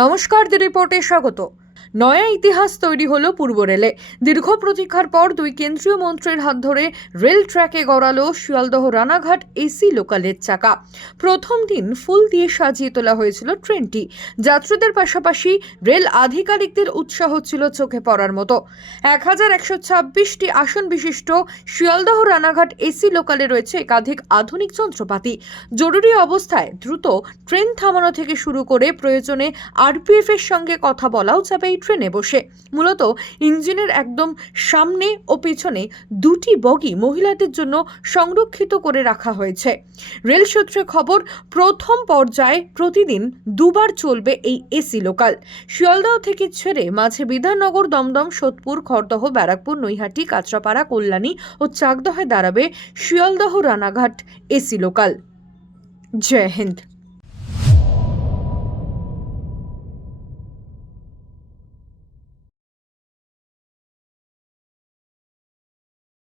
নমস্কার, দি রিপোর্টে স্বাগত। নয়া ইতিহাস তৈরি হলো পূর্ব রেলে। দীর্ঘ প্রতীক্ষার পর দুই কেন্দ্রীয় মন্ত্রীর হাত ধরে রেল ট্র্যাকে গড়ালো শিয়ালদহ রানাঘাট এসি লোকালের চাকা। প্রথম দিন ফুল দিয়ে সাজিয়ে তোলা হয়েছিল ট্রেনটি। যাত্রীদের পাশাপাশি রেল আধিকারিকদের উৎসাহ ছিল চোখে পড়ার মতো। 1126টি আসন বিশিষ্ট শিয়ালদহ রানাঘাট এসি লোকালে রয়েছে একাধিক আধুনিক যন্ত্রপাতি। জরুরি অবস্থায় দ্রুত ট্রেন থামানো থেকে শুরু করে প্রয়োজনে আরপিএফ এর সঙ্গে কথা বলাও যাবে এই ট্রেনে বসে। মূলত ইঞ্জিনের একদম সামনে ও পিছনে দুটি বগি মহিলাদের জন্য সংরক্ষিত করে রাখা হয়েছে। রেল সূত্রে খবর, প্রথম পর্যায়ে প্রতিদিন দুবার চলবে এই এসি লোকাল। শিয়ালদহ থেকে ছেড়ে মাঝে বিধাননগর, দমদম, সোদপুর, খড়দহ, ব্যারাকপুর, নৈহাটি, কাঁচরাপাড়া, কল্যাণী ও চাকদহে দাঁড়াবে শিয়ালদহ রানাঘাট এসি লোকাল। জয় হিন্দ।